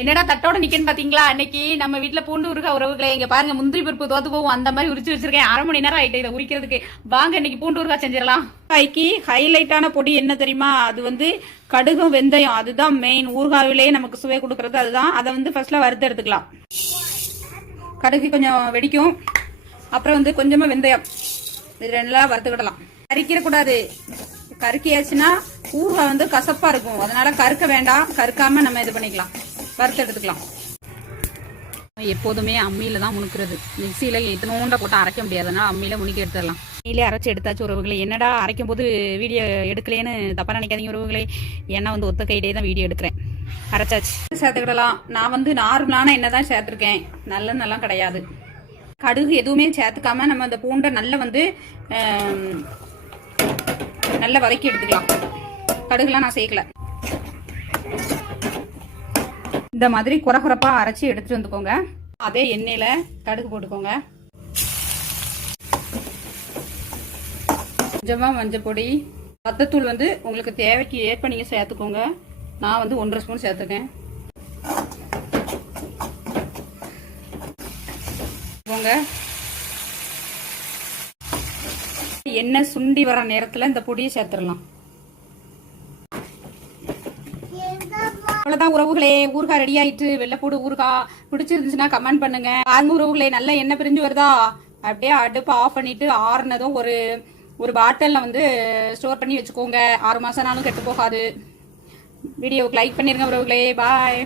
என்னடா தட்டோட நிக்கன்னு பாத்தீங்களா? அன்னைக்கு நம்ம வீட்டுல பூண்டு உருக உறவுகளை இங்க பாருங்க முந்திரி பருப்பு தோத்து போகும் அந்த மாதிரி உரிச்சு வச்சிருக்கேன். அரை மணி நேரம் ஆயிட்டு இதை உரிக்கிறதுக்கு. வாங்க இன்னைக்கு பூண்டு உருகா செஞ்சிடலாம். காய்க்கு ஹைலைட்டான பொடி என்ன தெரியுமா? அது வந்து கடுகும் வெந்தயம். அதுதான் மெயின் ஊறுகாவிலேயே நமக்கு சுவை கொடுக்கறது அதுதான். அதை வந்து ஃபர்ஸ்ட்ல வறுத்து எடுத்துக்கலாம். கடுகு கொஞ்சம் வெடிக்கும். அப்புறம் வந்து கொஞ்சமா வெந்தயம். இது ரெண்டுலாம் வறுத்துக்கிடலாம் கறிக்கிற கூடாது. கருக்கியாச்சுன்னா ஊறுகாய் வந்து கசப்பா இருக்கும். அதனால கருக்க வேண்டாம். கருக்காம நம்ம இது பண்ணிக்கலாம். வறுத்து எடுத்துக்கலாம். எப்போதுமே அம்மியில தான் முணுக்கிறது. மிக்சியில இத்தனோண்ட போட்டு அரைக்க முடியாதுன்னா அம்மியில் அம்மியில முணுக்கி எடுத்துடலாம். அம்மியிலே அரைச்சு எடுத்தாச்சு உறவுகளை. என்னடா அரைக்கும் போது வீடியோ எடுக்கலேன்னு தப்பா நினைக்காதீங்க உறவுகளை. ஏன்னா வந்து ஒத்த கையிலே தான் வீடியோ எடுக்கிறேன். அரைச்சாச்சு. சேர்த்துக்கிடலாம். நான் வந்து நார்மலான எண்ணெய் தான் சேர்த்துருக்கேன். நல்ல நல்லா கிடையாது. கடுகு எதுவுமே சேர்த்துக்காம நம்ம அந்த பூண்டை நல்லா வந்து நல்லா வதக்கி எடுத்துக்கலாம். கடுகுலாம் நான் சேர்க்கல. இந்த மாதிரி குறகுறப்பா அரைச்சி எடுத்துட்டு வந்துக்கோங்க. அதே எண்ணெயில கடுகு போட்டுக்கோங்க. கொஞ்சமா மஞ்சள் பொடி வத்தத்தூள் வந்து உங்களுக்கு தேவைக்கு ஏற்ப நீங்க சேர்த்துக்கோங்க. நான் வந்து ஒன்றரை ஸ்பூன் சேர்த்துக்கேன் போங்க. எண்ணெய் சுண்டி வர நேரத்துல இந்த பொடியை சேர்த்துடலாம் அவ்வளவுதான் உறவுகளே ஊர்கா ரெடி ஆயிட்டு வெள்ளைப்பூடு ஊறுகாய். பிடிச்சிருந்துச்சுன்னா கமெண்ட் பண்ணுங்க. பாருங்க உறவுகளே நல்லா என்ன பிரிஞ்சு வருதா? அப்படியே அடுப்பு ஆஃப் பண்ணிட்டு ஆறுனதும் ஒரு ஒரு பாட்டிலில் வந்து ஸ்டோர் பண்ணி வச்சுக்கோங்க. ஆறு மாசம் கெட்டு போகாது. வீடியோவுக்கு லைக் பண்ணிருங்க உறவுகளே. பாய்